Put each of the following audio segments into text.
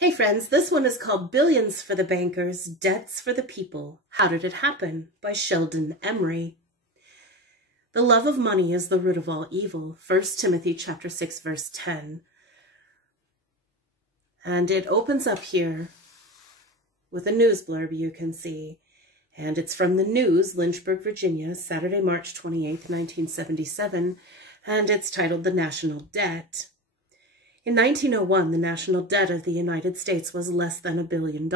Hey friends, this one is called Billions for the Bankers, Debts for the People. How Did It Happen? By Sheldon Emry. The love of money is the root of all evil. 1 Timothy chapter 6, verse 10. And it opens up here with a news blurb you can see. And it's from the News, Lynchburg, Virginia, Saturday, March 28th, 1977. And it's titled The National Debt. In 1901, the national debt of the United States was less than $1 billion.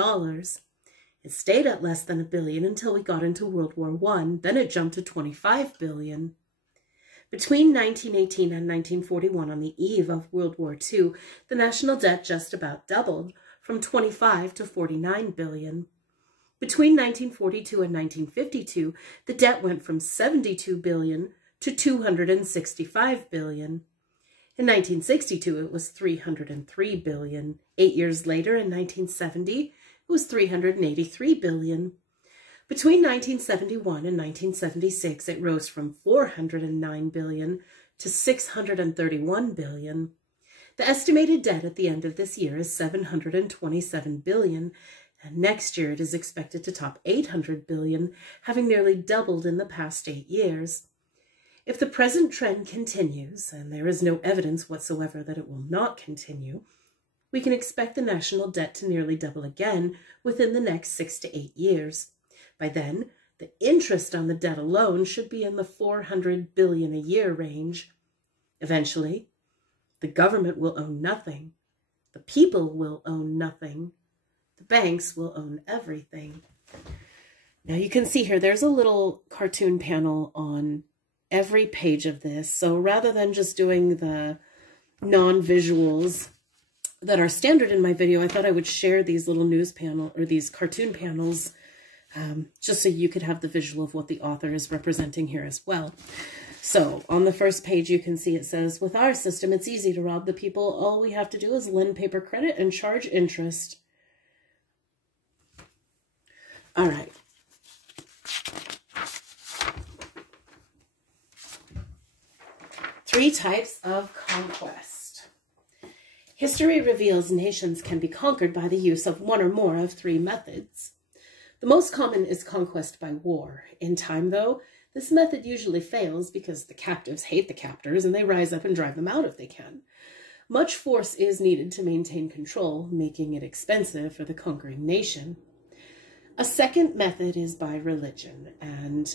It stayed at less than $1 billion until we got into World War I. Then it jumped to $25 billion. Between 1918 and 1941, on the eve of World War II, the national debt just about doubled, from $25 to $49 billion. Between 1942 and 1952, the debt went from $72 billion to $265 billion. In 1962, it was $303 billion. 8 years later, in 1970, it was $383 billion. Between 1971 and 1976, it rose from $409 billion to $631 billion. The estimated debt at the end of this year is $727 billion, and next year it is expected to top $800 billion, having nearly doubled in the past 8 years. If the present trend continues, and there is no evidence whatsoever that it will not continue, we can expect the national debt to nearly double again within the next 6 to 8 years. By then, the interest on the debt alone should be in the $400 billion a year range. Eventually, the government will own nothing. The people will own nothing. The banks will own everything. Now you can see here, there's a little cartoon panel on every page of this. So rather than just doing the non-visuals that are standard in my video, I thought I would share these little news panel or these cartoon panels just so you could have the visual of what the author is representing here as well. So on the first page, you can see it says, with our system, it's easy to rob the people. All we have to do is lend paper credit and charge interest. All right. Three types of conquest. History reveals nations can be conquered by the use of one or more of three methods. The most common is conquest by war. In time, though, this method usually fails because the captives hate the captors and they rise up and drive them out if they can. Much force is needed to maintain control, making it expensive for the conquering nation. A second method is by religion, and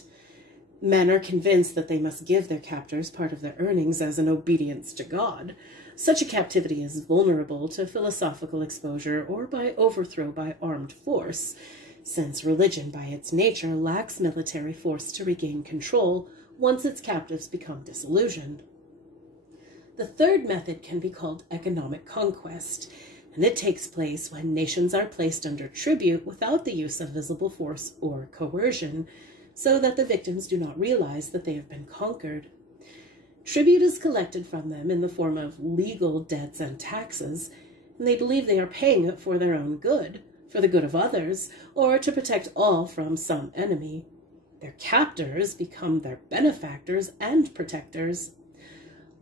men are convinced that they must give their captors part of their earnings as an obedience to God. Such a captivity is vulnerable to philosophical exposure or by overthrow by armed force, since religion by its nature lacks military force to regain control once its captives become disillusioned. The third method can be called economic conquest, and it takes place when nations are placed under tribute without the use of visible force or coercion, so that the victims do not realize that they have been conquered. Tribute is collected from them in the form of legal debts and taxes, and they believe they are paying it for their own good, for the good of others, or to protect all from some enemy. Their captors become their benefactors and protectors.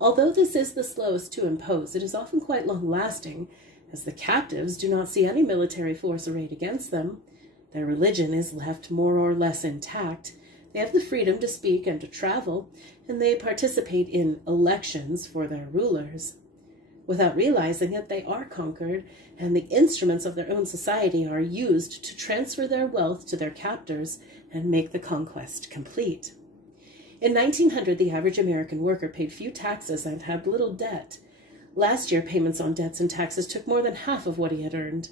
Although this is the slowest to impose, it is often quite long-lasting, as the captives do not see any military force arrayed against them. Their religion is left more or less intact. They have the freedom to speak and to travel, and they participate in elections for their rulers. Without realizing it, they are conquered, and the instruments of their own society are used to transfer their wealth to their captors and make the conquest complete. In 1900, the average American worker paid few taxes and had little debt. Last year, payments on debts and taxes took more than half of what he had earned.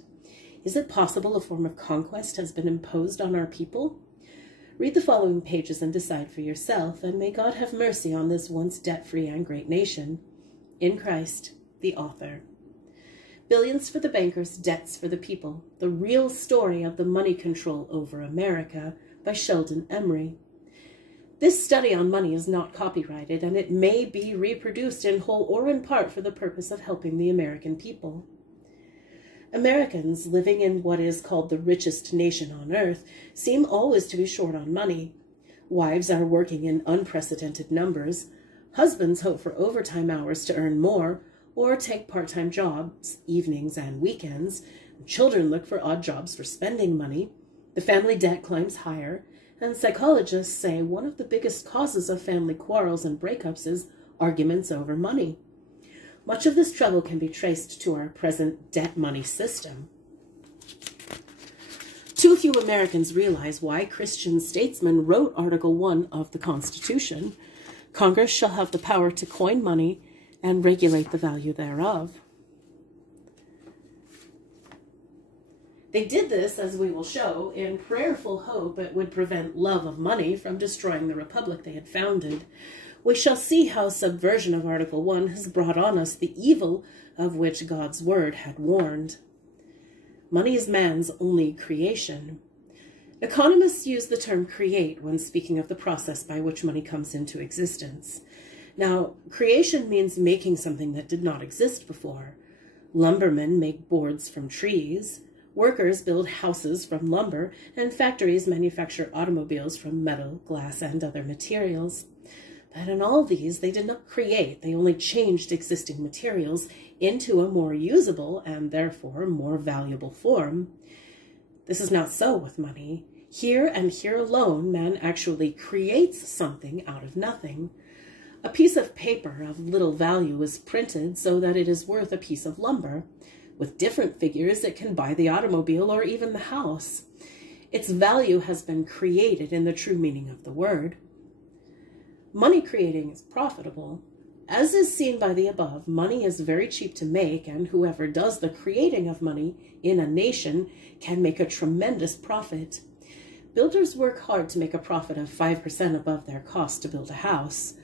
Is it possible a form of conquest has been imposed on our people? Read the following pages and decide for yourself, and may God have mercy on this once debt-free and great nation. In Christ, the author. Billions for the bankers, debts for the people. The real story of the money control over America, by Sheldon Emry. This study on money is not copyrighted, and it may be reproduced in whole or in part for the purpose of helping the American people. Americans living in what is called the richest nation on earth seem always to be short on money. Wives are working in unprecedented numbers. Husbands hope for overtime hours to earn more, or take part-time jobs, evenings and weekends. Children look for odd jobs for spending money. The family debt climbs higher, and psychologists say one of the biggest causes of family quarrels and breakups is arguments over money. Much of this trouble can be traced to our present debt-money system. Too few Americans realize why Christian statesmen wrote Article 1 of the Constitution. Congress shall have the power to coin money and regulate the value thereof. They did this, as we will show, in prayerful hope it would prevent love of money from destroying the republic they had founded. We shall see how subversion of Article 1 has brought on us the evil of which God's word had warned. Money is man's only creation. Economists use the term create when speaking of the process by which money comes into existence. Now, creation means making something that did not exist before. Lumbermen make boards from trees. Workers build houses from lumber, and factories manufacture automobiles from metal, glass, and other materials. But in all these, they did not create, they only changed existing materials into a more usable and therefore more valuable form. This is not so with money. Here and here alone, man actually creates something out of nothing. A piece of paper of little value is printed so that it is worth a piece of lumber. With different figures, it can buy the automobile or even the house. Its value has been created in the true meaning of the word. Money creating is profitable. As is seen by the above, money is very cheap to make, and whoever does the creating of money in a nation can make a tremendous profit. Builders work hard to make a profit of 5% above their cost to build a house.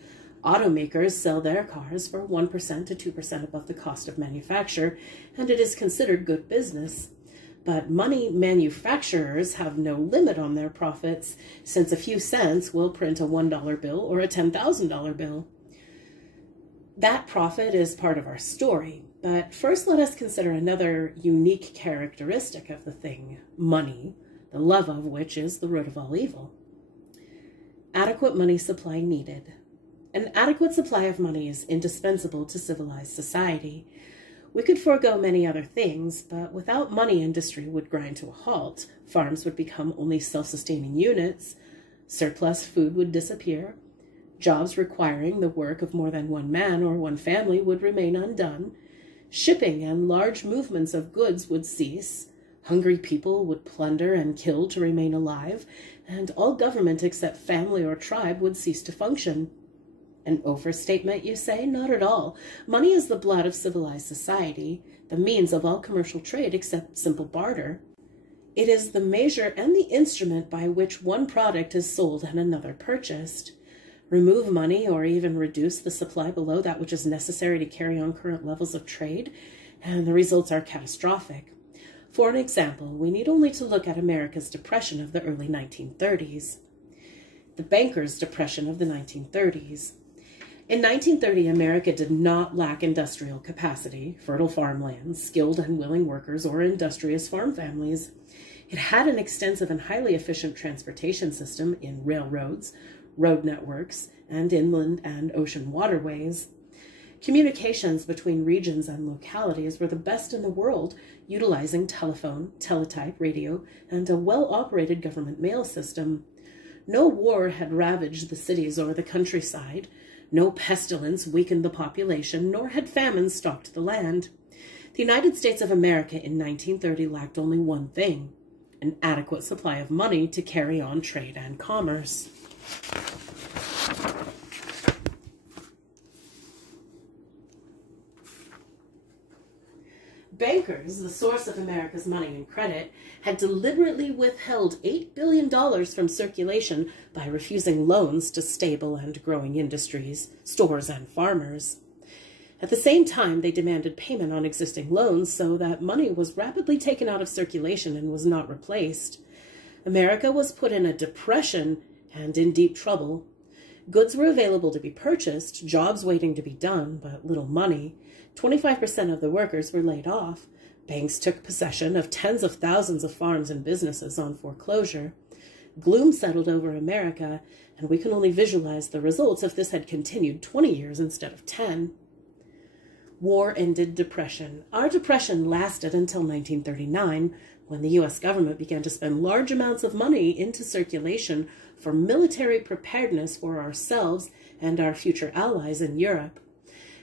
Automakers sell their cars for 1% to 2% above the cost of manufacture, and it is considered good business. But money manufacturers have no limit on their profits, since a few cents will print a $1 bill or a $10,000 bill. That profit is part of our story, but first let us consider another unique characteristic of the thing, money, the love of which is the root of all evil. Adequate money supply needed. An adequate supply of money is indispensable to civilized society. We could forego many other things, but without money, industry would grind to a halt, farms would become only self-sustaining units, surplus food would disappear, jobs requiring the work of more than one man or one family would remain undone, shipping and large movements of goods would cease, hungry people would plunder and kill to remain alive, and all government except family or tribe would cease to function. An overstatement, you say? Not at all. Money is the blood of civilized society, the means of all commercial trade except simple barter. It is the measure and the instrument by which one product is sold and another purchased. Remove money or even reduce the supply below that which is necessary to carry on current levels of trade, and the results are catastrophic. For an example, we need only to look at America's depression of the early 1930s. The bankers' depression of the 1930s. In 1930, America did not lack industrial capacity, fertile farmlands, skilled and willing workers, or industrious farm families. It had an extensive and highly efficient transportation system in railroads, road networks, and inland and ocean waterways. Communications between regions and localities were the best in the world, utilizing telephone, teletype, radio, and a well-operated government mail system. No war had ravaged the cities or the countryside. No pestilence weakened the population, nor had famine stalked the land. The United States of America in 1930 lacked only one thing, an adequate supply of money to carry on trade and commerce. Bankers, the source of America's money and credit, had deliberately withheld $8 billion from circulation by refusing loans to stable and growing industries, stores, and farmers. At the same time, they demanded payment on existing loans so that money was rapidly taken out of circulation and was not replaced. America was put in a depression and in deep trouble. Goods were available to be purchased, jobs waiting to be done, but little money. 25% of the workers were laid off. Banks took possession of tens of thousands of farms and businesses on foreclosure. Gloom settled over America, and we can only visualize the results if this had continued 20 years instead of 10. War ended depression. Our depression lasted until 1939, when the U.S. government began to spend large amounts of money into circulation for military preparedness for ourselves and our future allies in Europe.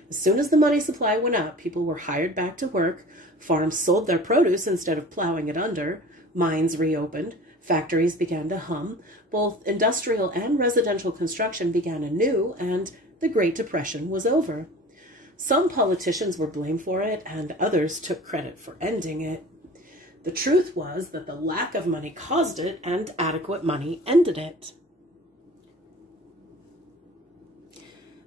As soon as the money supply went up, people were hired back to work, farms sold their produce instead of plowing it under, mines reopened, factories began to hum, both industrial and residential construction began anew, and the Great Depression was over. Some politicians were blamed for it, and others took credit for ending it. The truth was that the lack of money caused it, and adequate money ended it.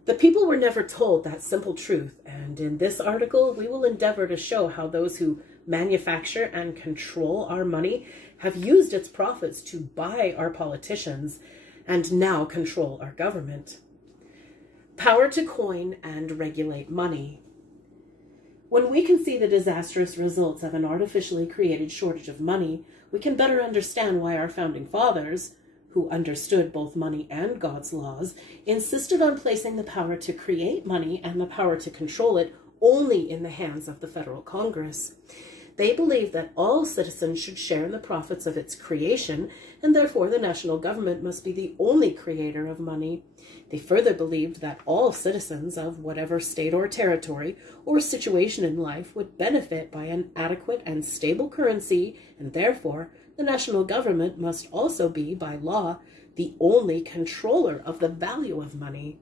The people were never told that simple truth, and in this article, we will endeavor to show how those who manufacture and control our money have used its profits to buy our politicians and now control our government. Power to coin and regulate money. When we can see the disastrous results of an artificially created shortage of money, we can better understand why our founding fathers, who understood both money and God's laws, insisted on placing the power to create money and the power to control it only in the hands of the federal Congress. They believed that all citizens should share in the profits of its creation, and therefore the national government must be the only creator of money. They further believed that all citizens of whatever state or territory or situation in life would benefit by an adequate and stable currency, and therefore the national government must also be, by law, the only controller of the value of money.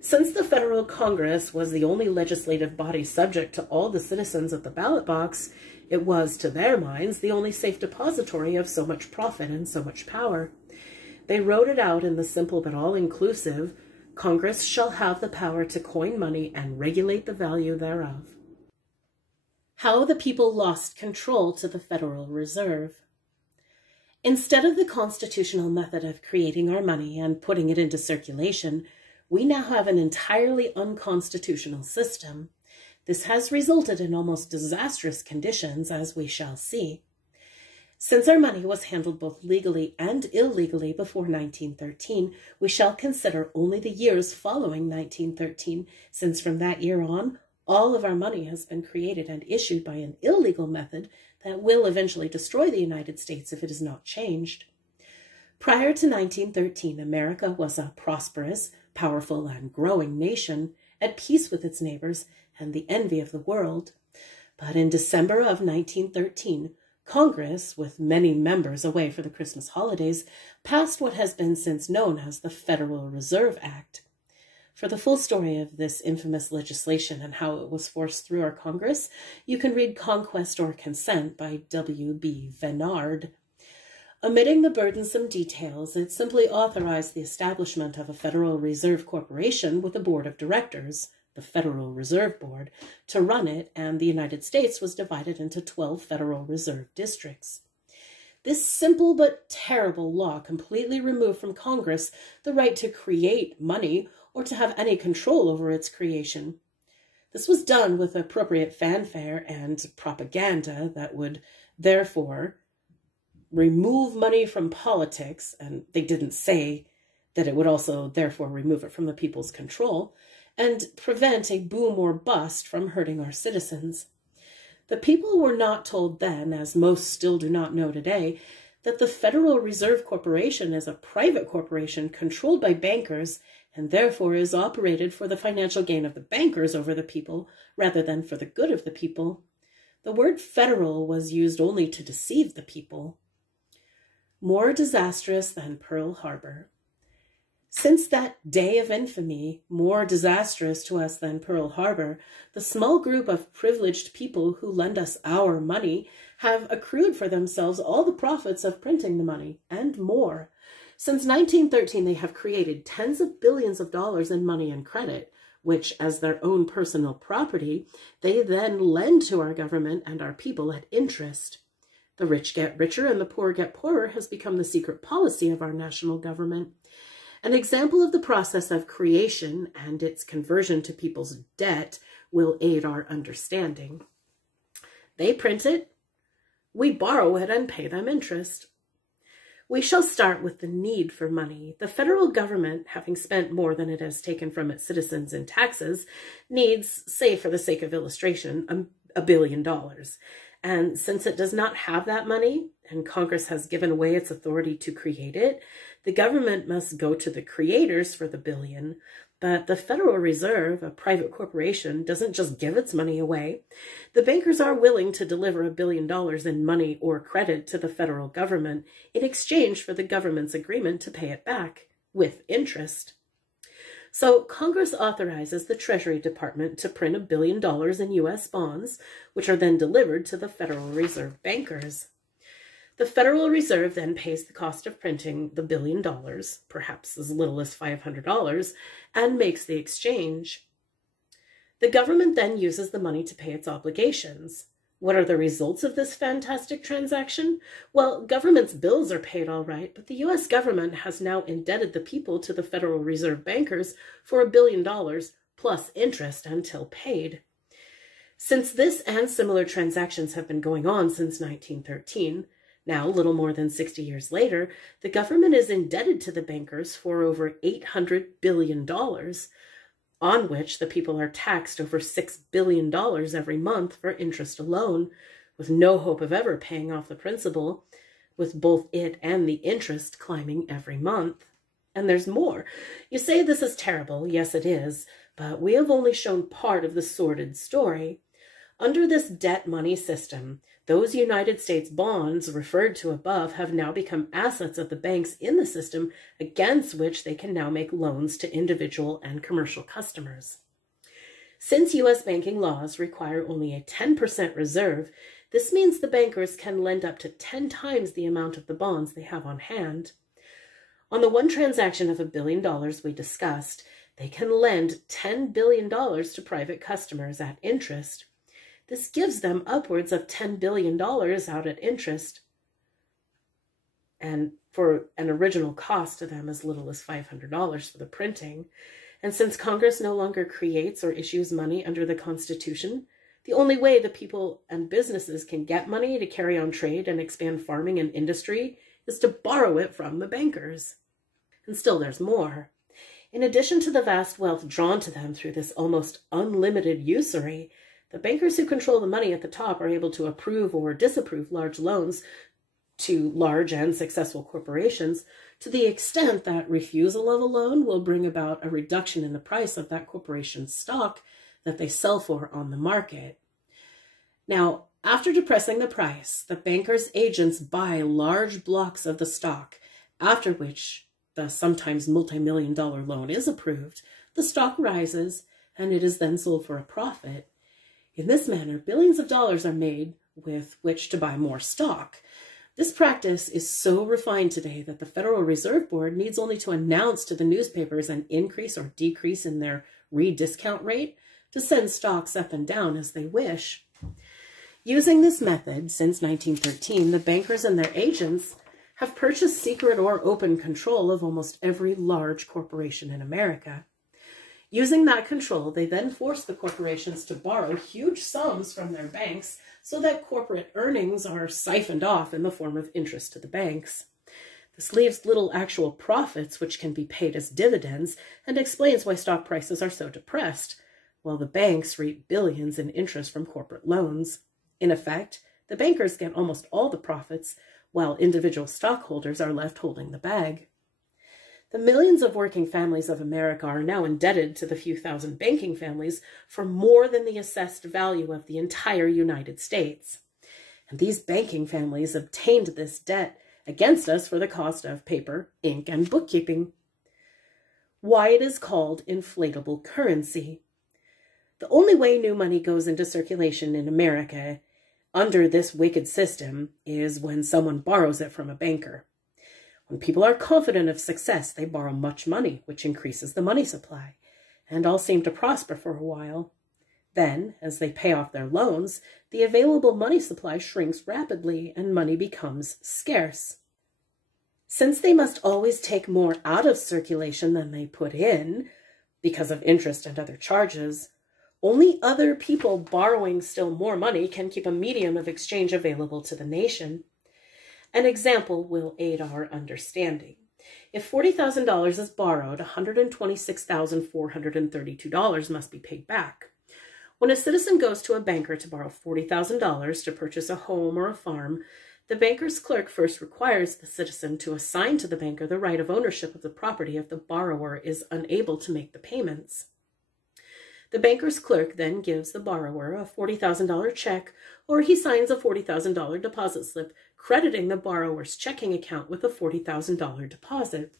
Since the federal Congress was the only legislative body subject to all the citizens at the ballot box, it was, to their minds, the only safe depository of so much profit and so much power. They wrote it out in the simple but all-inclusive, Congress shall have the power to coin money and regulate the value thereof. How the people lost control to the Federal Reserve. Instead of the constitutional method of creating our money and putting it into circulation, we now have an entirely unconstitutional system. This has resulted in almost disastrous conditions, as we shall see. Since our money was handled both legally and illegally before 1913, we shall consider only the years following 1913, since from that year on, all of our money has been created and issued by an illegal method that will eventually destroy the United States if it is not changed. Prior to 1913, America was a prosperous, powerful, and growing nation, at peace with its neighbors and the envy of the world. But in December of 1913, Congress, with many members away for the Christmas holidays, passed what has been since known as the Federal Reserve Act. For the full story of this infamous legislation and how it was forced through our Congress, you can read Conquest or Consent by W.B. Venard. Omitting the burdensome details, it simply authorized the establishment of a Federal Reserve Corporation with a board of directors, the Federal Reserve Board, to run it, and the United States was divided into 12 Federal Reserve districts. This simple but terrible law completely removed from Congress the right to create money or to have any control over its creation. This was done with appropriate fanfare and propaganda that would, therefore, remove money from politics, and they didn't say that it would also, therefore, remove it from the people's control, and prevent a boom or bust from hurting our citizens. The people were not told then, as most still do not know today, that the Federal Reserve Corporation is a private corporation controlled by bankers and therefore is operated for the financial gain of the bankers over the people rather than for the good of the people. The word federal was used only to deceive the people. More disastrous than Pearl Harbor. Since that day of infamy, more disastrous to us than Pearl Harbor, the small group of privileged people who lend us our money have accrued for themselves all the profits of printing the money, and more. Since 1913, they have created tens of billions of dollars in money and credit, which, as their own personal property, they then lend to our government and our people at interest. The rich get richer and the poor get poorer has become the secret policy of our national government. An example of the process of creation and its conversion to people's debt will aid our understanding. They print it, we borrow it and pay them interest. We shall start with the need for money. The federal government, having spent more than it has taken from its citizens in taxes, needs, say for the sake of illustration, $1 billion. And since it does not have that money, and Congress has given away its authority to create it, the government must go to the creators for the billion. But the Federal Reserve, a private corporation, doesn't just give its money away. The bankers are willing to deliver $1 billion in money or credit to the federal government in exchange for the government's agreement to pay it back, with interest. So Congress authorizes the Treasury Department to print $1 billion in U.S. bonds, which are then delivered to the Federal Reserve bankers. The Federal Reserve then pays the cost of printing the $1 billion, perhaps as little as $500, and makes the exchange. The government then uses the money to pay its obligations. What are the results of this fantastic transaction? Well, government's bills are paid all right, but the U.S. government has now indebted the people to the Federal Reserve bankers for $1 billion plus interest until paid. Since this and similar transactions have been going on since 1913, now, little more than 60 years later, the government is indebted to the bankers for over $800 billion, on which the people are taxed over $6 billion every month for interest alone, with no hope of ever paying off the principal, with both it and the interest climbing every month. And there's more. You say this is terrible. Yes, it is. But we have only shown part of the sordid story. Under this debt money system, those United States bonds referred to above have now become assets of the banks in the system against which they can now make loans to individual and commercial customers. Since U.S. banking laws require only a 10% reserve, this means the bankers can lend up to 10 times the amount of the bonds they have on hand. On the one transaction of $1 billion we discussed, they can lend $10 billion to private customers at interest. This gives them upwards of $10 billion out at interest, and for an original cost to them as little as $500 for the printing. And since Congress no longer creates or issues money under the Constitution, the only way the people and businesses can get money to carry on trade and expand farming and industry is to borrow it from the bankers. And still there's more. In addition to the vast wealth drawn to them through this almost unlimited usury, the bankers who control the money at the top are able to approve or disapprove large loans to large and successful corporations to the extent that refusal of a loan will bring about a reduction in the price of that corporation's stock that they sell for on the market. Now, after depressing the price, the bankers' agents buy large blocks of the stock, after which the sometimes multi-million-dollar loan is approved, the stock rises, and it is then sold for a profit. In this manner, billions of dollars are made with which to buy more stock. This practice is so refined today that the Federal Reserve Board needs only to announce to the newspapers an increase or decrease in their rediscount rate to send stocks up and down as they wish. Using this method, since 1913, the bankers and their agents have purchased secret or open control of almost every large corporation in America. Using that control, they then force the corporations to borrow huge sums from their banks so that corporate earnings are siphoned off in the form of interest to the banks. This leaves little actual profits which can be paid as dividends and explains why stock prices are so depressed, while the banks reap billions in interest from corporate loans. In effect, the bankers get almost all the profits, while individual stockholders are left holding the bag. The millions of working families of America are now indebted to the few thousand banking families for more than the assessed value of the entire United States. And these banking families obtained this debt against us for the cost of paper, ink, and bookkeeping. Why it is called inflatable currency. The only way new money goes into circulation in America under this wicked system is when someone borrows it from a banker. When people are confident of success, they borrow much money, which increases the money supply, and all seem to prosper for a while. Then, as they pay off their loans, the available money supply shrinks rapidly and money becomes scarce. Since they must always take more out of circulation than they put in, because of interest and other charges, only other people borrowing still more money can keep a medium of exchange available to the nation. An example will aid our understanding. If $40,000 is borrowed, $126,432 must be paid back. When a citizen goes to a banker to borrow $40,000 to purchase a home or a farm, the banker's clerk first requires the citizen to assign to the banker the right of ownership of the property if the borrower is unable to make the payments. The banker's clerk then gives the borrower a $40,000 check, or he signs a $40,000 deposit slip, crediting the borrower's checking account with a $40,000 deposit.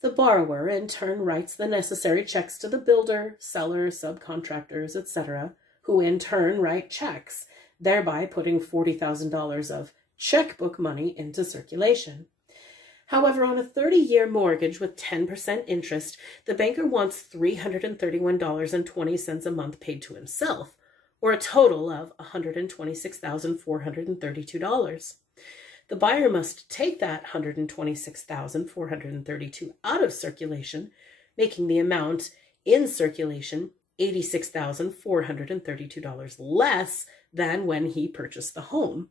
The borrower in turn writes the necessary checks to the builder, seller, subcontractors, etc., who in turn write checks, thereby putting $40,000 of checkbook money into circulation. However, on a 30-year mortgage with 10% interest, the banker wants $331.20 a month paid to himself, or a total of $126,432. The buyer must take that $126,432 out of circulation, making the amount in circulation $86,432 less than when he purchased the home.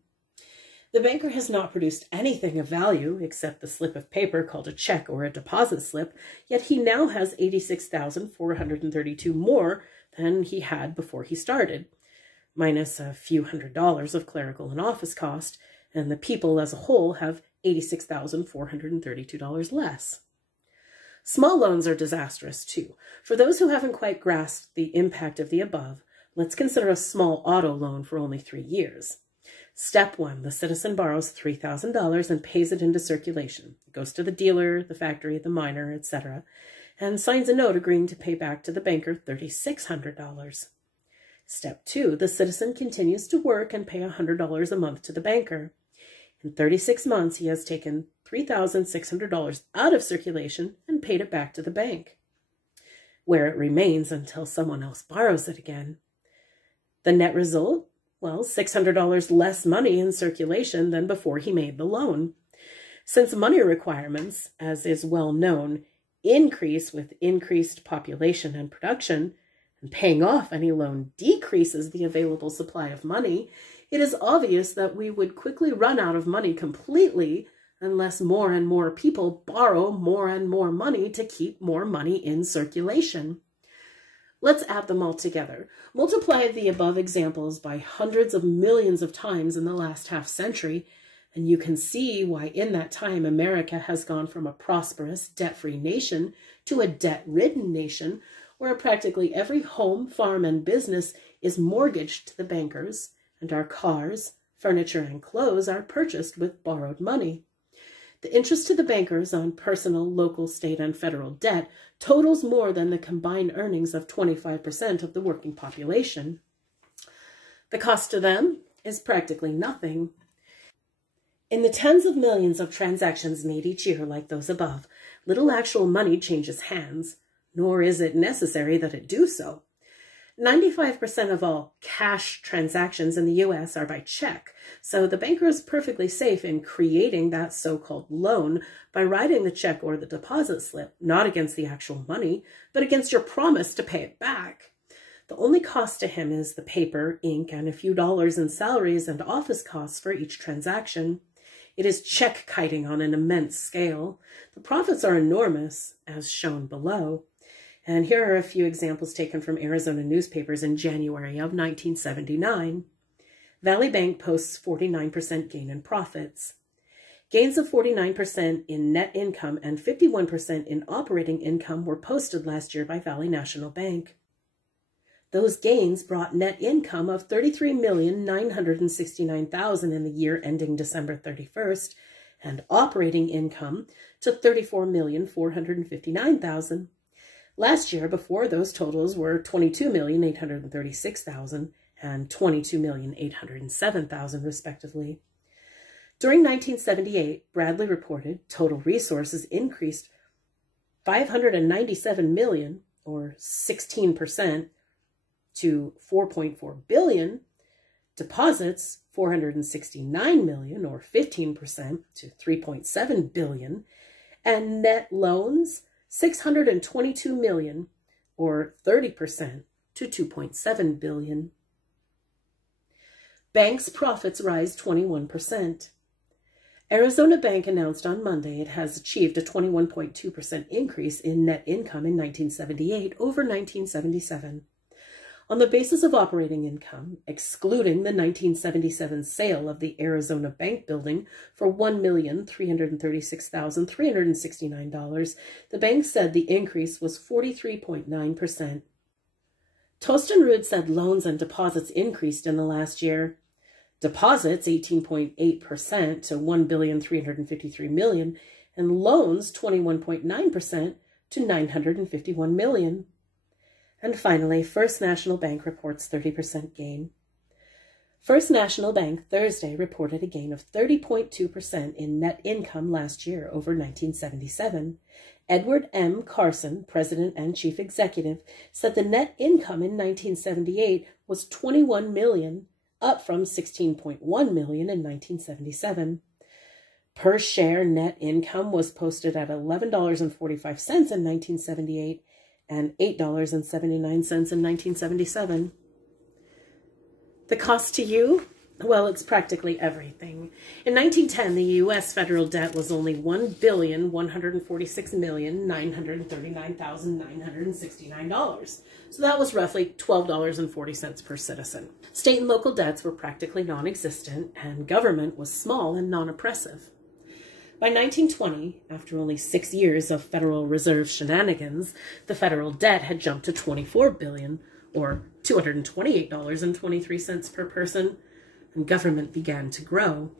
The banker has not produced anything of value except the slip of paper called a check or a deposit slip, yet he now has $86,432 more than he had before he started, minus a few $100s of clerical and office cost, and the people as a whole have $86,432 less. Small loans are disastrous too. For those who haven't quite grasped the impact of the above, let's consider a small auto loan for only 3 years. Step 1, the citizen borrows $3,000 and pays it into circulation. It goes to the dealer, the factory, the miner, etc., and signs a note agreeing to pay back to the banker $3,600. Step 2, the citizen continues to work and pay $100 a month to the banker. In 36 months, he has taken $3,600 out of circulation and paid it back to the bank, where it remains until someone else borrows it again. The net result? Well, $600 less money in circulation than before he made the loan. Since money requirements, as is well known, increase with increased population and production, and paying off any loan decreases the available supply of money, it is obvious that we would quickly run out of money completely unless more and more people borrow more and more money to keep more money in circulation. Let's add them all together. Multiply the above examples by hundreds of millions of times in the last half century, and you can see why in that time America has gone from a prosperous, debt-free nation to a debt-ridden nation, where practically every home, farm, and business is mortgaged to the bankers, and our cars, furniture, and clothes are purchased with borrowed money. The interest to the bankers on personal, local, state, and federal debt totals more than the combined earnings of 25% of the working population. The cost to them is practically nothing. In the tens of millions of transactions made each year like those above, little actual money changes hands, nor is it necessary that it do so. 95% of all cash transactions in the U.S. are by check, so the banker is perfectly safe in creating that so-called loan by writing the check or the deposit slip, not against the actual money, but against your promise to pay it back. The only cost to him is the paper, ink, and a few dollars in salaries and office costs for each transaction. It is check kiting on an immense scale. The profits are enormous, as shown below. And here are a few examples taken from Arizona newspapers in January of 1979. Valley Bank posts 49% gain in profits. Gains of 49% in net income and 51% in operating income were posted last year by Valley National Bank. Those gains brought net income of $33,969,000 in the year ending December 31st, and operating income to $34,459,000. Last year, before those totals were $22,836,000 and $22,807,000 respectively. During 1978, Bradley reported total resources increased $597 million, or 16%, to $4.4 billion, deposits $469 million, or 15%, to $3.7 billion, and net loans $622 million, or 30%, to $2.7 billion. Banks' profits rise 21%. Arizona Bank announced on Monday it has achieved a 21.2% increase in net income in 1978 over 1977. On the basis of operating income, excluding the 1977 sale of the Arizona Bank building for $1,336,369, the bank said the increase was 43.9%. Tostenrud said loans and deposits increased in the last year. Deposits 18.8% to $1,353,000,000, and loans 21.9% to $951 million. And finally, First National Bank reports 30% gain. First National Bank Thursday reported a gain of 30.2% in net income last year over 1977. Edward M. Carson, President and Chief Executive, said the net income in 1978 was $21 million, up from $16.1 million in 1977. Per share net income was posted at $11.45 in 1978 and $8.79 in 1977. The cost to you? Well, it's practically everything. In 1910, the U.S. federal debt was only $1,146,939,969. So that was roughly $12.40 per citizen. State and local debts were practically non-existent, and government was small and non-oppressive. By 1920, after only 6 years of Federal Reserve shenanigans, the federal debt had jumped to $24 billion, or $228.23 per person, and government began to grow.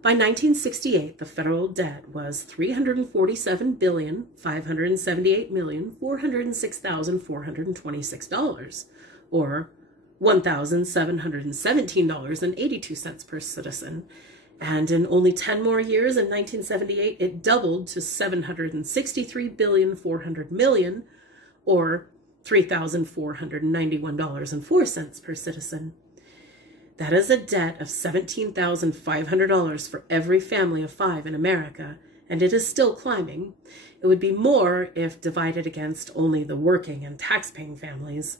By 1968, the federal debt was $347,578,406,426, or $1,717.82 per citizen. And in only 10 more years, in 1978, it doubled to $763,400,000,000, or $3,491.04 per citizen. That is a debt of $17,500 for every family of 5 in America, and it is still climbing. It would be more if divided against only the working and tax-paying families.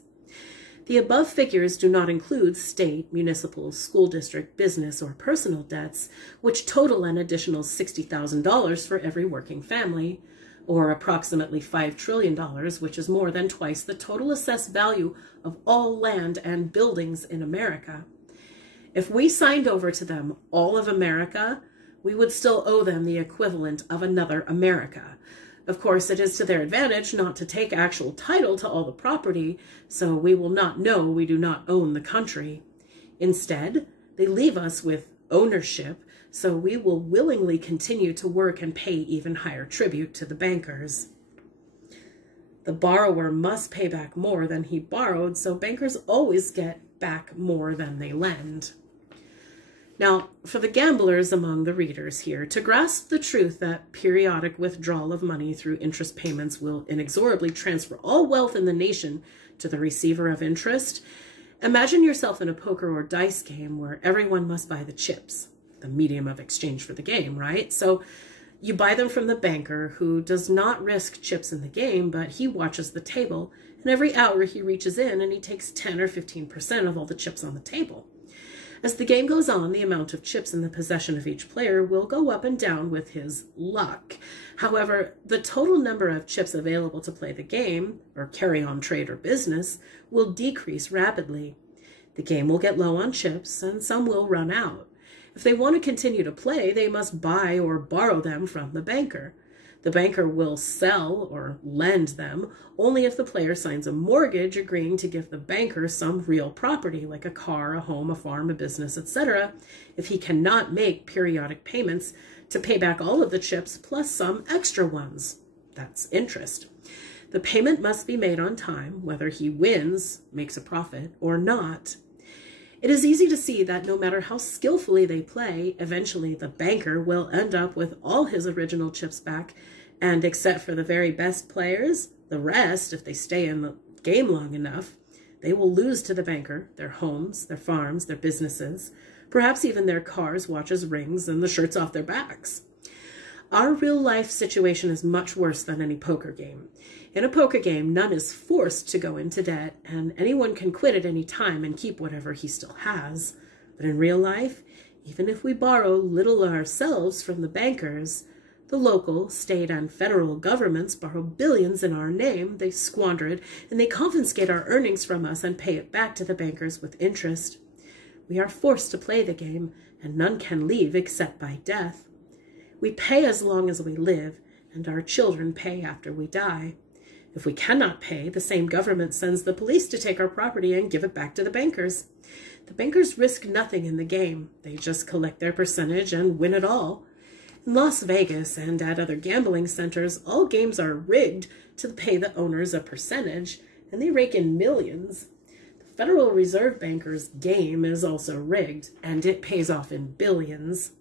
The above figures do not include state, municipal, school district, business, or personal debts, which total an additional $60,000 for every working family, or approximately $5 trillion, which is more than twice the total assessed value of all land and buildings in America. If we signed over to them all of America, we would still owe them the equivalent of another America. Of course, it is to their advantage not to take actual title to all the property, so we will not know we do not own the country. Instead, they leave us with ownership, so we will willingly continue to work and pay even higher tribute to the bankers. The borrower must pay back more than he borrowed, so bankers always get back more than they lend. Now, for the gamblers among the readers here, to grasp the truth that periodic withdrawal of money through interest payments will inexorably transfer all wealth in the nation to the receiver of interest, imagine yourself in a poker or dice game where everyone must buy the chips, the medium of exchange for the game, right? So you buy them from the banker, who does not risk chips in the game, but he watches the table, and every hour he reaches in and he takes 10 or 15% of all the chips on the table. As the game goes on, the amount of chips in the possession of each player will go up and down with his luck. However, the total number of chips available to play the game, or carry on trade or business, will decrease rapidly. The game will get low on chips, and some will run out. If they want to continue to play, they must buy or borrow them from the banker. The banker will sell or lend them only if the player signs a mortgage agreeing to give the banker some real property, like a car, a home, a farm, a business, etc., if he cannot make periodic payments to pay back all of the chips plus some extra ones. That's interest. The payment must be made on time, whether he wins, makes a profit, or not. It is easy to see that no matter how skillfully they play, eventually the banker will end up with all his original chips back, and except for the very best players, the rest, if they stay in the game long enough, they will lose to the banker their homes, their farms, their businesses, perhaps even their cars, watches, rings, and the shirts off their backs. Our real-life situation is much worse than any poker game. In a poker game, none is forced to go into debt, and anyone can quit at any time and keep whatever he still has. But in real life, Even if we borrow little ourselves from the bankers, the local, state, and federal governments borrow billions in our name, they squander it, and they confiscate our earnings from us and pay it back to the bankers with interest. We are forced to play the game, and none can leave except by death. We pay as long as we live, and our children pay after we die. If we cannot pay, the same government sends the police to take our property and give it back to the bankers. The bankers risk nothing in the game. They just collect their percentage and win it all. In Las Vegas and at other gambling centers, all games are rigged to pay the owners a percentage, and they rake in millions. The Federal Reserve Bankers' game is also rigged, and it pays off in billions.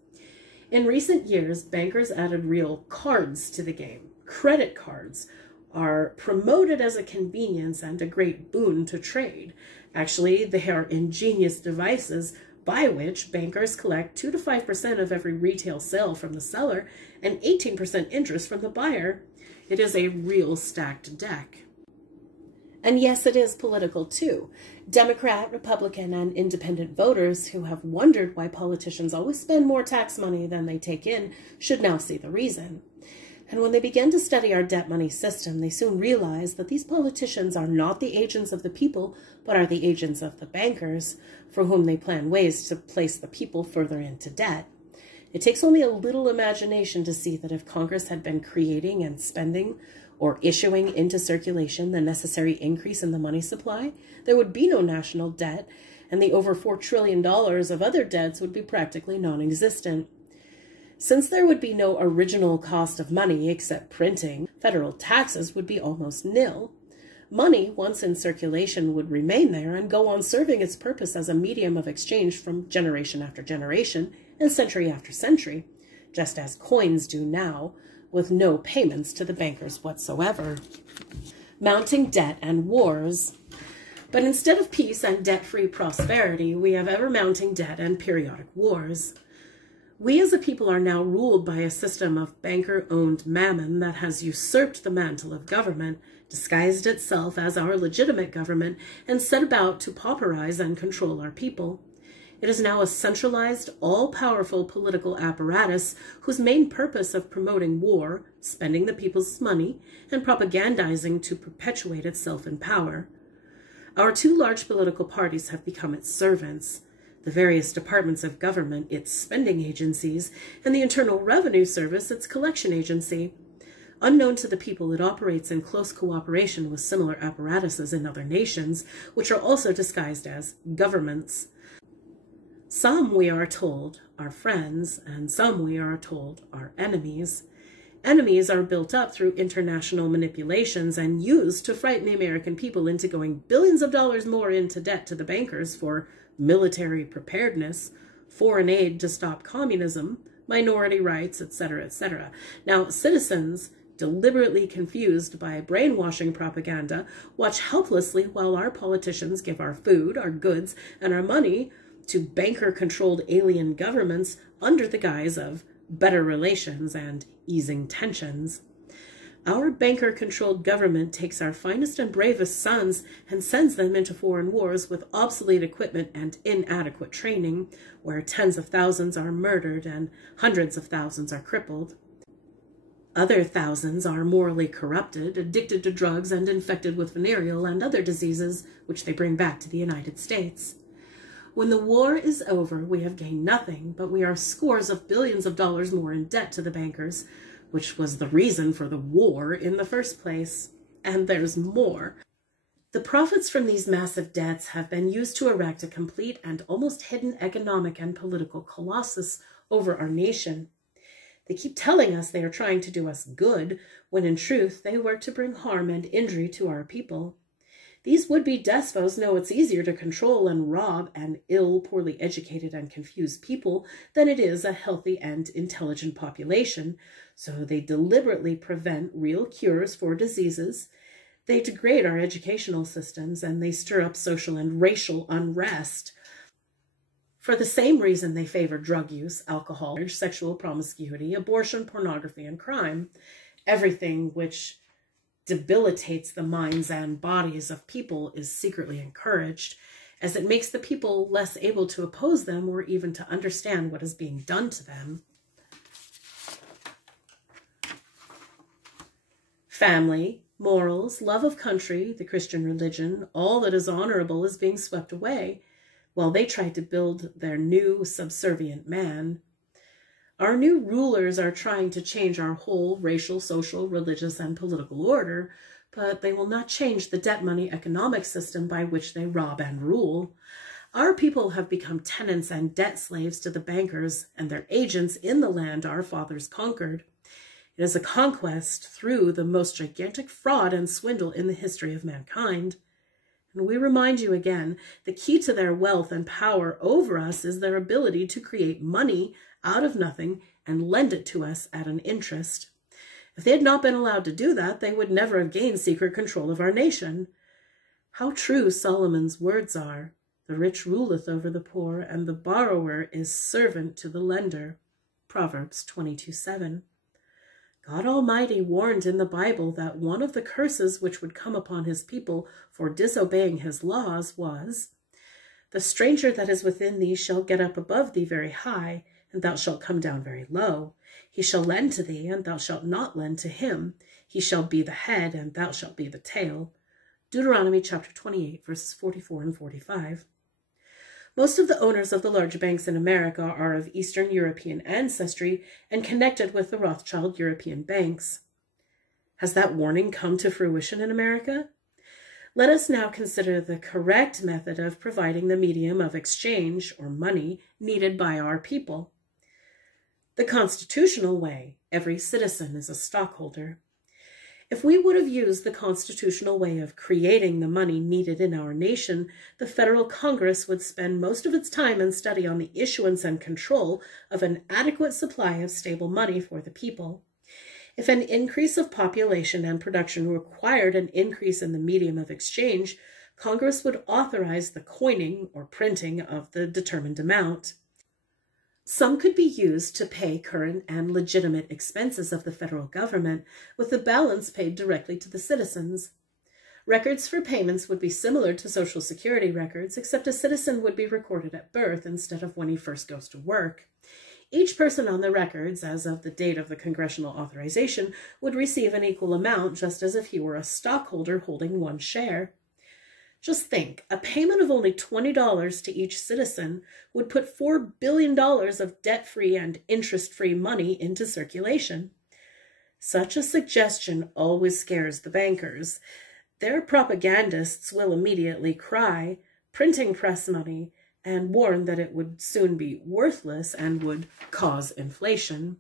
In recent years, bankers added real cards to the game. Credit cards are promoted as a convenience and a great boon to trade. Actually, they are ingenious devices by which bankers collect 2 to 5% of every retail sale from the seller and 18% interest from the buyer. It is a real stacked deck. And yes, it is political too. Democrat, Republican, and independent voters who have wondered why politicians always spend more tax money than they take in should now see the reason. And when they begin to study our debt money system, they soon realize that these politicians are not the agents of the people, but are the agents of the bankers, for whom they plan ways to place the people further into debt. It takes only a little imagination to see that if Congress had been creating and spending or issuing into circulation the necessary increase in the money supply, there would be no national debt, and the over $4 trillion of other debts would be practically non-existent. Since there would be no original cost of money except printing, federal taxes would be almost nil. Money, once in circulation, would remain there and go on serving its purpose as a medium of exchange from generation after generation and century after century, just as coins do now, with no payments to the bankers whatsoever. Mounting debt and wars. But instead of peace and debt-free prosperity, we have ever-mounting debt and periodic wars. We as a people are now ruled by a system of banker-owned mammon that has usurped the mantle of government, disguised itself as our legitimate government, and set about to pauperize and control our people. It is now a centralized, all-powerful political apparatus whose main purpose of promoting war, spending the people's money, and propagandizing to perpetuate itself in power. Our two large political parties have become its servants. The various departments of government, its spending agencies, and the Internal Revenue Service, its collection agency. Unknown to the people, it operates in close cooperation with similar apparatuses in other nations, which are also disguised as governments. Some, we are told, are friends, and some, we are told, are enemies. Enemies are built up through international manipulations and used to frighten the American people into going billions of dollars more into debt to the bankers for military preparedness, foreign aid to stop communism, minority rights, etc., etc. Now, citizens, deliberately confused by brainwashing propaganda, watch helplessly while our politicians give our food, our goods, and our money to banker-controlled alien governments under the guise of better relations and easing tensions. Our banker-controlled government takes our finest and bravest sons and sends them into foreign wars with obsolete equipment and inadequate training, where tens of thousands are murdered and hundreds of thousands are crippled. Other thousands are morally corrupted, addicted to drugs, and infected with venereal and other diseases, which they bring back to the United States. When the war is over, we have gained nothing, but we are scores of billions of dollars more in debt to the bankers, which was the reason for the war in the first place. And there's more. The profits from these massive debts have been used to erect a complete and almost hidden economic and political colossus over our nation. They keep telling us they are trying to do us good, when in truth they work to bring harm and injury to our people. These would-be despots know it's easier to control and rob an ill, poorly educated, and confused people than it is a healthy and intelligent population, so they deliberately prevent real cures for diseases. They degrade our educational systems, and they stir up social and racial unrest. For the same reason they favor drug use, alcohol, sexual promiscuity, abortion, pornography, and crime, everything which debilitates the minds and bodies of people is secretly encouraged. as it makes the people less able to oppose them or even to understand what is being done to them. Family, morals, love of country, the Christian religion, all that is honorable is being swept away, while they try to build their new subservient man. Our new rulers are trying to change our whole racial, social, religious, and political order, but they will not change the debt money economic system by which they rob and rule. Our people have become tenants and debt slaves to the bankers and their agents in the land our fathers conquered. It is a conquest through the most gigantic fraud and swindle in the history of mankind. And we remind you again, the key to their wealth and power over us is their ability to create money out of nothing and lend it to us at an interest. If they had not been allowed to do that, they would never have gained secret control of our nation. How true Solomon's words are. The rich ruleth over the poor, and the borrower is servant to the lender. Proverbs 22:7. God Almighty warned in the Bible that one of the curses which would come upon his people for disobeying his laws was, "The stranger that is within thee shall get up above thee very high, and thou shalt come down very low. He shall lend to thee, and thou shalt not lend to him. He shall be the head, and thou shalt be the tail." Deuteronomy chapter 28, verses 44 and 45. Most of the owners of the large banks in America are of Eastern European ancestry and connected with the Rothschild European banks. Has that warning come to fruition in America? Let us now consider the correct method of providing the medium of exchange, or money, needed by our people. The constitutional way: every citizen is a stockholder. If we would have used the constitutional way of creating the money needed in our nation, the Federal Congress would spend most of its time and study on the issuance and control of an adequate supply of stable money for the people. If an increase of population and production required an increase in the medium of exchange, Congress would authorize the coining or printing of the determined amount. Some could be used to pay current and legitimate expenses of the federal government, with the balance paid directly to the citizens. Records for payments would be similar to Social Security records, except a citizen would be recorded at birth instead of when he first goes to work. Each person on the records, as of the date of the congressional authorization, would receive an equal amount, just as if he were a stockholder holding one share. Just think, a payment of only $20 to each citizen would put $4 billion of debt-free and interest-free money into circulation. Such a suggestion always scares the bankers. Their propagandists will immediately cry, "Printing press money," and warn that it would soon be worthless and would cause inflation.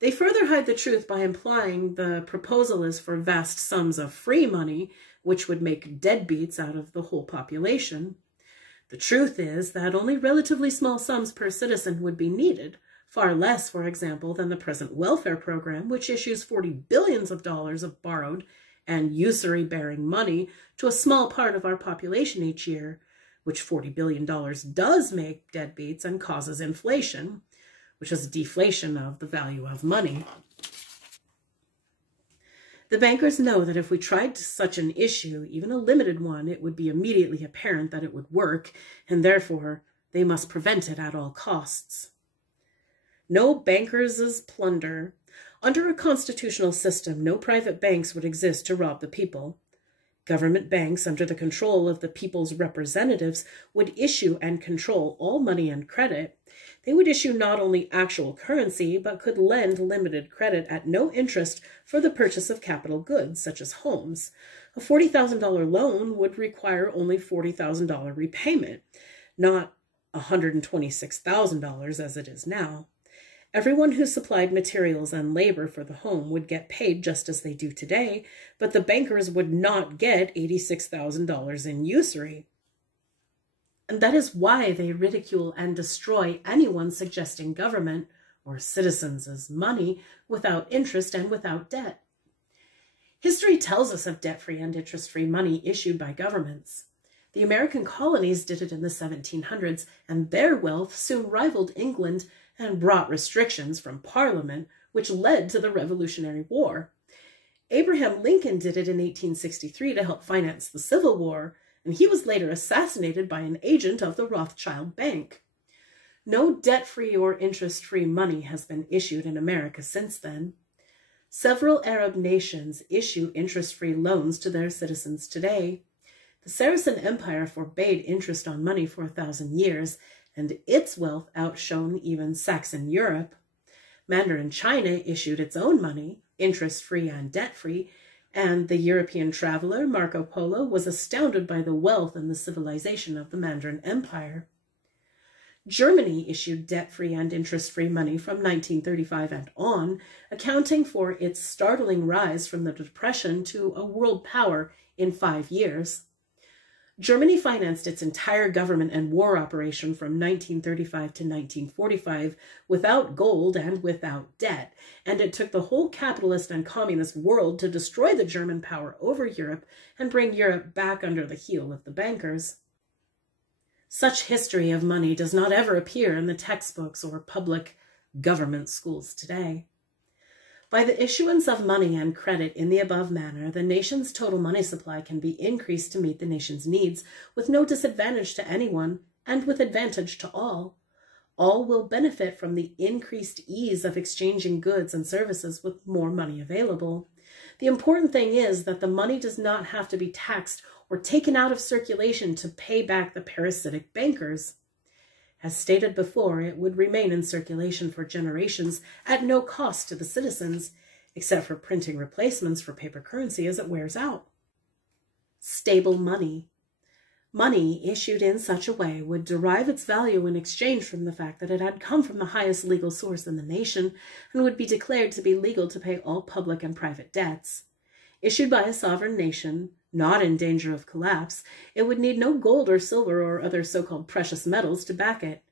They further hide the truth by implying the proposal is for vast sums of free money, which would make deadbeats out of the whole population. The truth is that only relatively small sums per citizen would be needed, far less, for example, than the present welfare program, which issues $40 billion of borrowed and usury-bearing money to a small part of our population each year, which $40 billion does make deadbeats and causes inflation, which is deflation of the value of money. The bankers know that if we tried such an issue, even a limited one, it would be immediately apparent that it would work, and therefore they must prevent it at all costs. No bankers' plunder. Under a constitutional system, no private banks would exist to rob the people. Government banks, under the control of the people's representatives, would issue and control all money and credit. They would issue not only actual currency, but could lend limited credit at no interest for the purchase of capital goods, such as homes. A $40,000 loan would require only $40,000 repayment, not $126,000 as it is now. Everyone who supplied materials and labor for the home would get paid just as they do today, but the bankers would not get $86,000 in usury. And that is why they ridicule and destroy anyone suggesting government or citizens as money without interest and without debt. History tells us of debt-free and interest-free money issued by governments. The American colonies did it in the 1700s, and their wealth soon rivaled England and brought restrictions from Parliament, which led to the Revolutionary War. Abraham Lincoln did it in 1863 to help finance the Civil War, and he was later assassinated by an agent of the Rothschild Bank. No debt-free or interest-free money has been issued in America since then. Several Arab nations issue interest-free loans to their citizens today. The Saracen Empire forbade interest on money for 1,000 years, and its wealth outshone even Saxon Europe. Mandarin China issued its own money, interest-free and debt-free, and the European traveler Marco Polo was astounded by the wealth and the civilization of the Mandarin Empire. Germany issued debt-free and interest-free money from 1935 and on, accounting for its startling rise from the Depression to a world power in 5 years. Germany financed its entire government and war operation from 1935 to 1945 without gold and without debt, and it took the whole capitalist and communist world to destroy the German power over Europe and bring Europe back under the heel of the bankers. Such history of money does not ever appear in the textbooks or public government schools today. By the issuance of money and credit in the above manner, the nation's total money supply can be increased to meet the nation's needs with no disadvantage to anyone and with advantage to all. All will benefit from the increased ease of exchanging goods and services with more money available. The important thing is that the money does not have to be taxed or taken out of circulation to pay back the parasitic bankers. As stated before, it would remain in circulation for generations at no cost to the citizens, except for printing replacements for paper currency as it wears out. Stable money. Money issued in such a way would derive its value in exchange from the fact that it had come from the highest legal source in the nation and would be declared to be legal to pay all public and private debts. Issued by a sovereign nation, not in danger of collapse, it would need no gold or silver or other so-called precious metals to back it.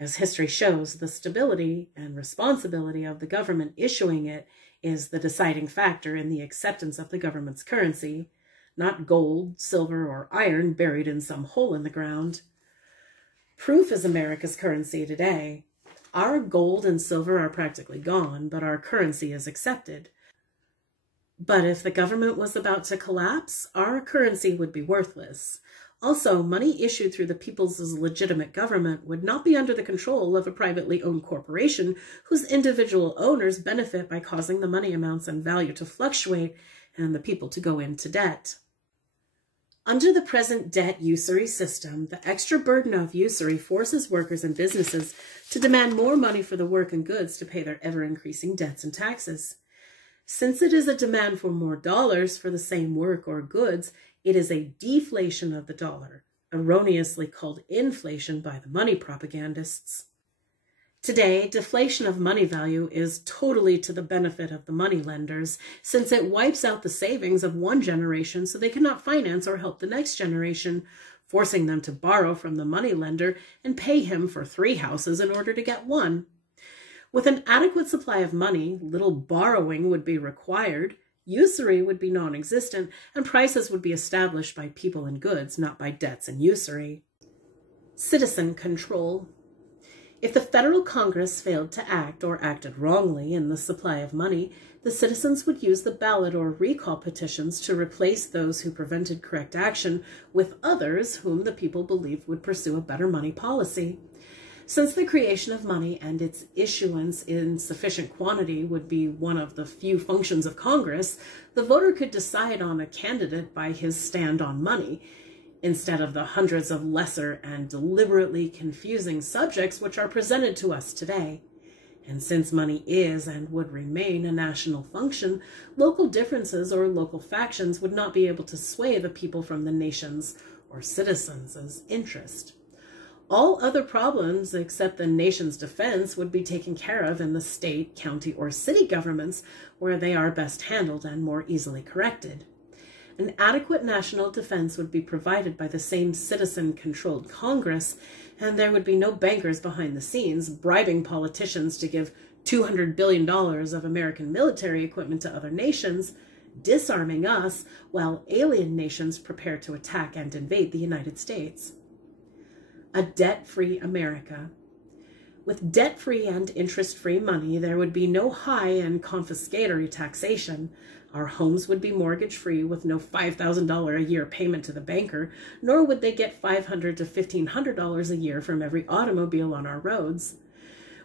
As history shows, the stability and responsibility of the government issuing it is the deciding factor in the acceptance of the government's currency, not gold, silver, or iron buried in some hole in the ground. Proof is America's currency today. Our gold and silver are practically gone, but our currency is accepted. But if the government was about to collapse, our currency would be worthless. Also, money issued through the people's legitimate government would not be under the control of a privately owned corporation whose individual owners benefit by causing the money amounts and value to fluctuate and the people to go into debt. Under the present debt usury system, the extra burden of usury forces workers and businesses to demand more money for the work and goods to pay their ever-increasing debts and taxes. Since it is a demand for more dollars for the same work or goods, it is a deflation of the dollar, erroneously called inflation by the money propagandists. Today, deflation of money value is totally to the benefit of the money lenders, since it wipes out the savings of one generation so they cannot finance or help the next generation, forcing them to borrow from the money lender and pay him for 3 houses in order to get 1. With an adequate supply of money, little borrowing would be required, usury would be non-existent, and prices would be established by people and goods, not by debts and usury. Citizen control. If the federal Congress failed to act or acted wrongly in the supply of money, the citizens would use the ballot or recall petitions to replace those who prevented correct action with others whom the people believed would pursue a better money policy. Since the creation of money and its issuance in sufficient quantity would be one of the few functions of Congress, the voter could decide on a candidate by his stand on money, instead of the hundreds of lesser and deliberately confusing subjects which are presented to us today. And since money is and would remain a national function, local differences or local factions would not be able to sway the people from the nation's or citizens' interest. All other problems except the nation's defense would be taken care of in the state, county, or city governments where they are best handled and more easily corrected. An adequate national defense would be provided by the same citizen-controlled Congress, and there would be no bankers behind the scenes bribing politicians to give $200 billion of American military equipment to other nations, disarming us while alien nations prepare to attack and invade the United States. A debt-free America. With debt-free and interest-free money, there would be no high and confiscatory taxation. Our homes would be mortgage-free with no $5,000 a year payment to the banker, nor would they get $500 to $1,500 a year from every automobile on our roads.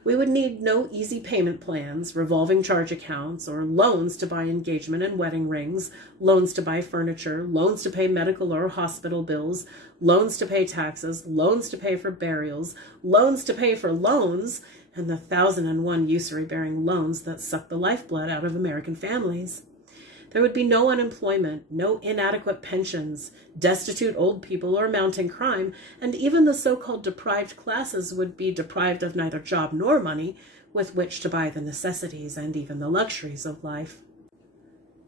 We would need no easy payment plans, revolving charge accounts, or loans to buy engagement and wedding rings, loans to buy furniture, loans to pay medical or hospital bills, loans to pay taxes, loans to pay for burials, loans to pay for loans, and the 1,001 usury-bearing loans that suck the lifeblood out of American families. There would be no unemployment, no inadequate pensions, destitute old people, or mounting crime, and even the so-called deprived classes would be deprived of neither job nor money with which to buy the necessities and even the luxuries of life.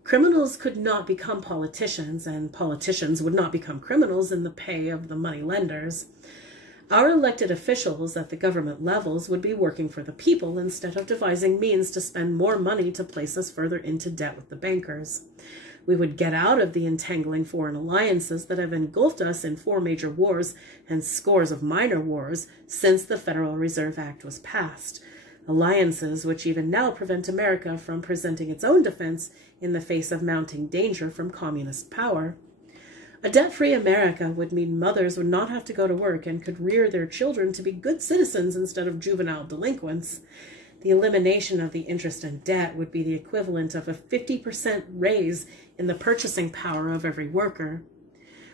Criminals could not become politicians, and politicians would not become criminals in the pay of the money lenders. Our elected officials at the government levels would be working for the people instead of devising means to spend more money to place us further into debt with the bankers. We would get out of the entangling foreign alliances that have engulfed us in 4 major wars and scores of minor wars since the Federal Reserve Act was passed. Alliances which even now prevent America from presenting its own defense in the face of mounting danger from communist power. A debt-free America would mean mothers would not have to go to work and could rear their children to be good citizens instead of juvenile delinquents. The elimination of the interest and debt would be the equivalent of a 50% raise in the purchasing power of every worker.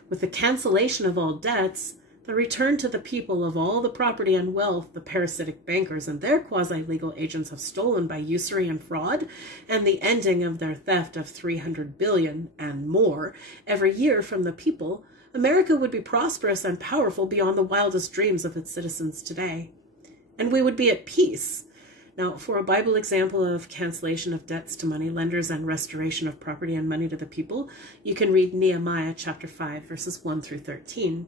With the cancellation of all debts, the return to the people of all the property and wealth the parasitic bankers and their quasi-legal agents have stolen by usury and fraud, and the ending of their theft of $300 billion and more every year from the people, America would be prosperous and powerful beyond the wildest dreams of its citizens today. And we would be at peace. Now, for a Bible example of cancellation of debts to money lenders and restoration of property and money to the people, you can read Nehemiah chapter 5, verses 1 through 13.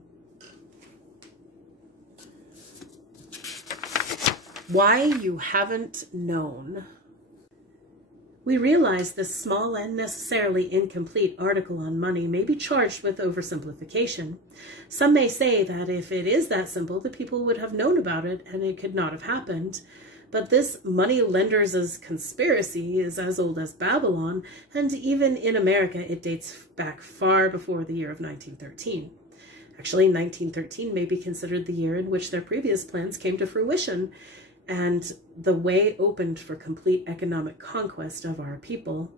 Why you haven't known. We realize this small and necessarily incomplete article on money may be charged with oversimplification. Some may say that if it is that simple, the people would have known about it and it could not have happened. But this money lenders' conspiracy is as old as Babylon, and even in America it dates back far before the year of 1913. Actually, 1913 may be considered the year in which their previous plans came to fruition, and the way opened for complete economic conquest of our people.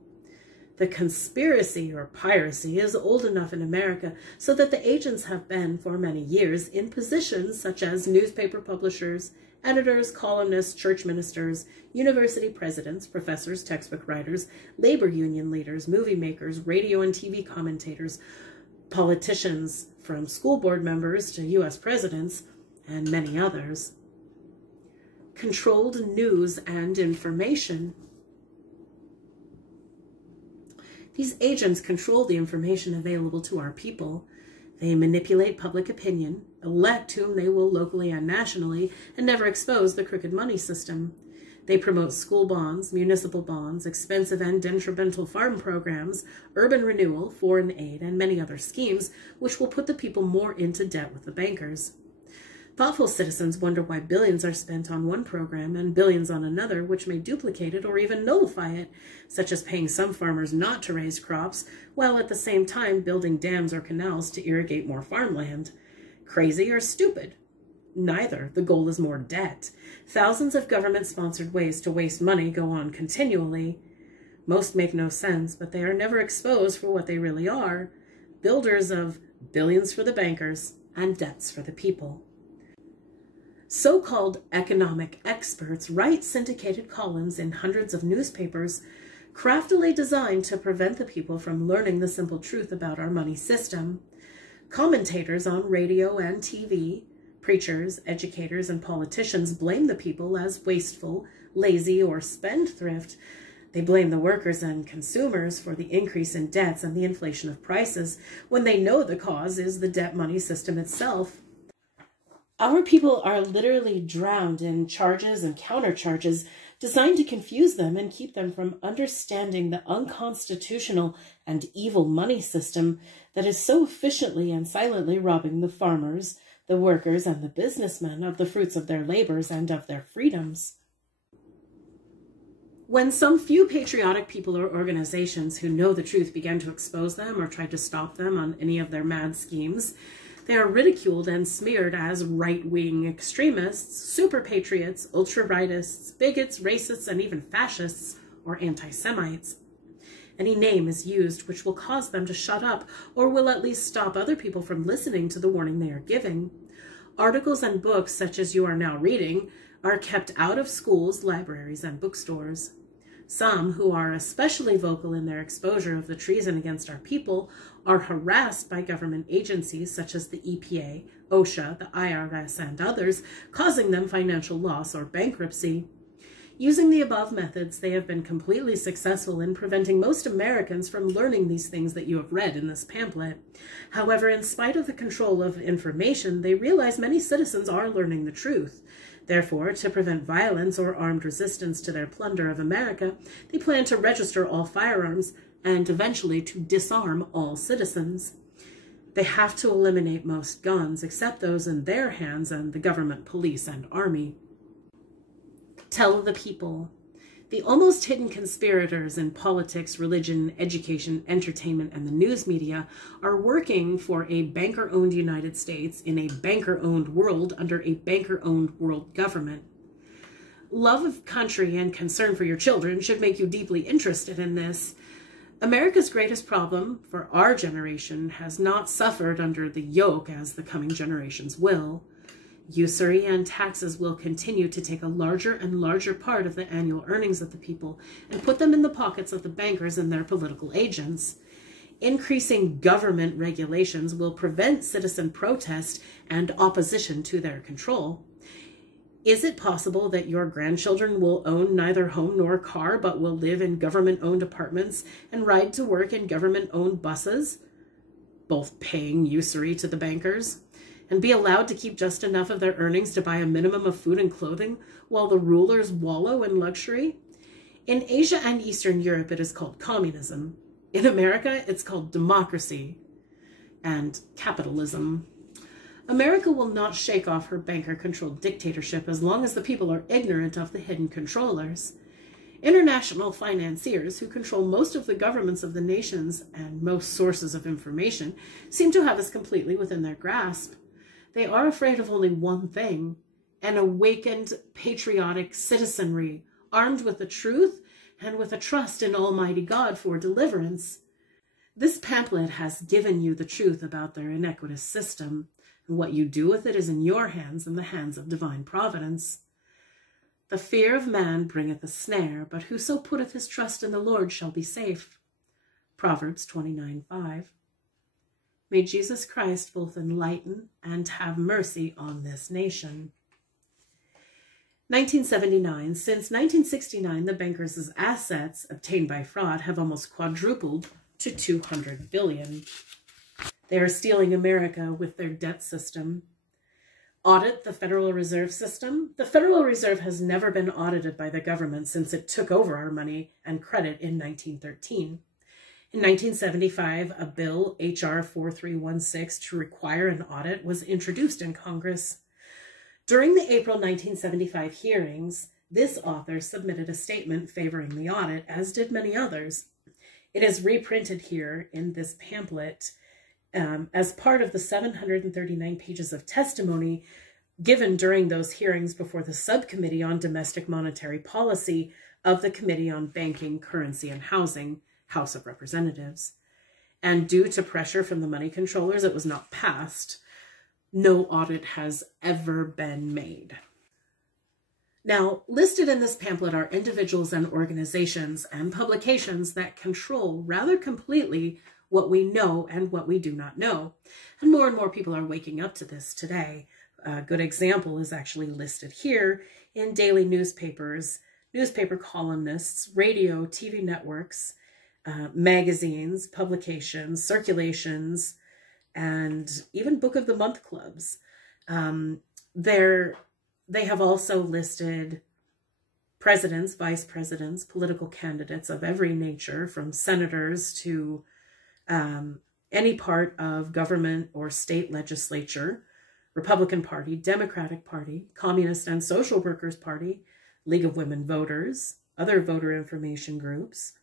The conspiracy or piracy is old enough in America so that the agents have been for many years in positions such as newspaper publishers, editors, columnists, church ministers, university presidents, professors, textbook writers, labor union leaders, movie makers, radio and TV commentators, politicians, from school board members to U.S. presidents, and many others. Controlled news and information. These agents control the information available to our people. They manipulate public opinion, elect whom they will locally and nationally, and never expose the crooked money system. They promote school bonds, municipal bonds, expensive and detrimental farm programs, urban renewal, foreign aid, and many other schemes which will put the people more into debt with the bankers. Thoughtful citizens wonder why billions are spent on one program and billions on another, which may duplicate it or even nullify it, such as paying some farmers not to raise crops, while at the same time building dams or canals to irrigate more farmland. Crazy or stupid? Neither. The goal is more debt. Thousands of government-sponsored ways to waste money go on continually. Most make no sense, but they are never exposed for what they really are: builders of billions for the bankers and debts for the people. So-called economic experts write syndicated columns in hundreds of newspapers, craftily designed to prevent the people from learning the simple truth about our money system. Commentators on radio and TV, preachers, educators, and politicians blame the people as wasteful, lazy, or spendthrift. They blame the workers and consumers for the increase in debts and the inflation of prices, when they know the cause is the debt money system itself. Our people are literally drowned in charges and countercharges designed to confuse them and keep them from understanding the unconstitutional and evil money system that is so efficiently and silently robbing the farmers, the workers, and the businessmen of the fruits of their labors and of their freedoms. When some few patriotic people or organizations who know the truth began to expose them or tried to stop them on any of their mad schemes, they are ridiculed and smeared as right-wing extremists, super patriots, ultra-rightists, bigots, racists, and even fascists or anti-Semites. Any name is used which will cause them to shut up or will at least stop other people from listening to the warning they are giving. Articles and books such as you are now reading are kept out of schools, libraries, and bookstores. Some, who are especially vocal in their exposure of the treason against our people, are harassed by government agencies such as the EPA, OSHA, the IRS, and others, causing them financial loss or bankruptcy. Using the above methods, they have been completely successful in preventing most Americans from learning these things that you have read in this pamphlet. However, in spite of the control of information, they realize many citizens are learning the truth. Therefore, to prevent violence or armed resistance to their plunder of America, they plan to register all firearms and eventually to disarm all citizens. They have to eliminate most guns except those in their hands and the government, police, and army. Tell the people. The almost hidden conspirators in politics, religion, education, entertainment, and the news media are working for a banker-owned United States in a banker-owned world under a banker-owned world government. Love of country and concern for your children should make you deeply interested in this. America's greatest problem for our generation has not suffered under the yoke as the coming generations will. Usury and taxes will continue to take a larger and larger part of the annual earnings of the people and put them in the pockets of the bankers and their political agents. Increasing government regulations will prevent citizen protest and opposition to their control. Is it possible that your grandchildren will own neither home nor car, but will live in government-owned apartments and ride to work in government-owned buses, both paying usury to the bankers, and be allowed to keep just enough of their earnings to buy a minimum of food and clothing while the rulers wallow in luxury? In Asia and Eastern Europe, it is called communism. In America, it's called democracy and capitalism. America will not shake off her banker-controlled dictatorship as long as the people are ignorant of the hidden controllers. International financiers, who control most of the governments of the nations and most sources of information, seem to have us completely within their grasp. They are afraid of only one thing: an awakened, patriotic citizenry, armed with the truth and with a trust in Almighty God for deliverance. This pamphlet has given you the truth about their iniquitous system, and what you do with it is in your hands and the hands of divine providence. The fear of man bringeth a snare, but whoso putteth his trust in the Lord shall be safe. Proverbs 29:5. May Jesus Christ both enlighten and have mercy on this nation. 1979. Since 1969, the bankers' assets obtained by fraud have almost quadrupled to $200 billion. They are stealing America with their debt system. Audit the Federal Reserve System. The Federal Reserve has never been audited by the government since it took over our money and credit in 1913. In 1975, a bill, H.R. 4316, to require an audit was introduced in Congress. During the April 1975 hearings, this author submitted a statement favoring the audit, as did many others. It is reprinted here in this pamphlet as part of the 739 pages of testimony given during those hearings before the Subcommittee on Domestic Monetary Policy of the Committee on Banking, Currency, and Housing, House of Representatives. And due to pressure from the money controllers, it was not passed. No audit has ever been made. Now, listed in this pamphlet are individuals and organizations and publications that control rather completely what we know and what we do not know. And more people are waking up to this today. A good example is actually listed here in daily newspapers, newspaper columnists, radio, TV networks, magazines, publications, circulations, and even Book of the Month clubs. They have also listed presidents, vice presidents, political candidates of every nature, from senators to any part of government or state legislature, Republican Party, Democratic Party, Communist and Social Workers Party, League of Women Voters, other voter information groups,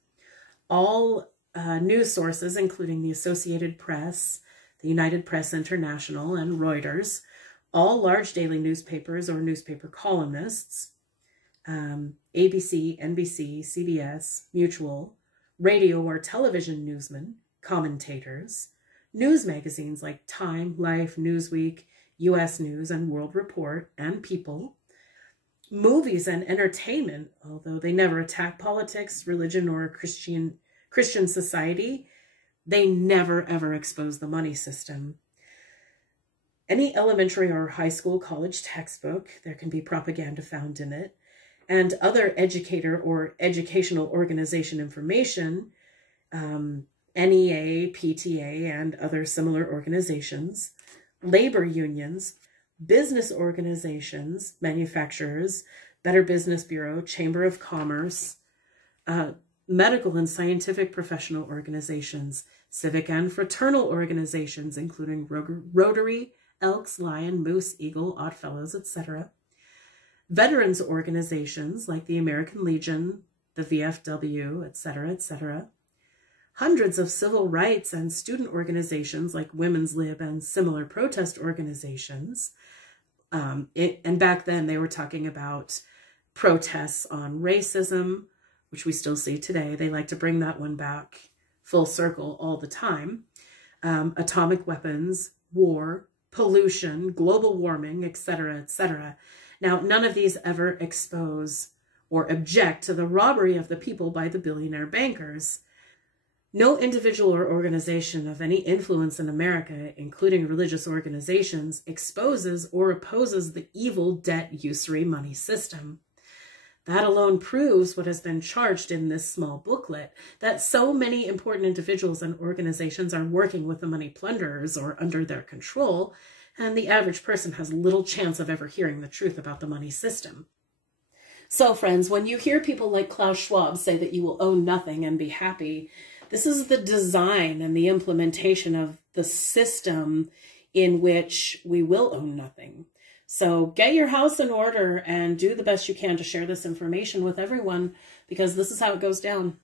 all news sources, including the Associated Press, the United Press International, and Reuters, all large daily newspapers or newspaper columnists, ABC, NBC, CBS, Mutual, radio or television newsmen, commentators, news magazines like Time, Life, Newsweek, U.S. News and World Report, and People, movies and entertainment, although they never attack politics, religion, or Christian society, they never ever expose the money system. Any elementary or high school, college textbook, there can be propaganda found in it, and other educator or educational organization information, NEA, PTA, and other similar organizations, labor unions, business organizations, manufacturers, Better Business Bureau, Chamber of Commerce, medical and scientific professional organizations, civic and fraternal organizations, including Rotary, Elks, Lion, Moose, Eagle, Oddfellows, etc. Veterans organizations like the American Legion, the VFW, etc., etc. Hundreds of civil rights and student organizations like Women's Lib and similar protest organizations. And back then they were talking about protests on racism, which we still see today. They like to bring that one back full circle all the time. Atomic weapons, war, pollution, global warming, etc., etc. Now, none of these ever expose or object to the robbery of the people by the billionaire bankers. No individual or organization of any influence in America, including religious organizations, exposes or opposes the evil debt usury money system. That alone proves what has been charged in this small booklet, that so many important individuals and organizations are working with the money plunderers or under their control, and the average person has little chance of ever hearing the truth about the money system. So, friends, when you hear people like Klaus Schwab say that you will own nothing and be happy, this is the design and the implementation of the system in which we will own nothing. So get your house in order and do the best you can to share this information with everyone, because this is how it goes down.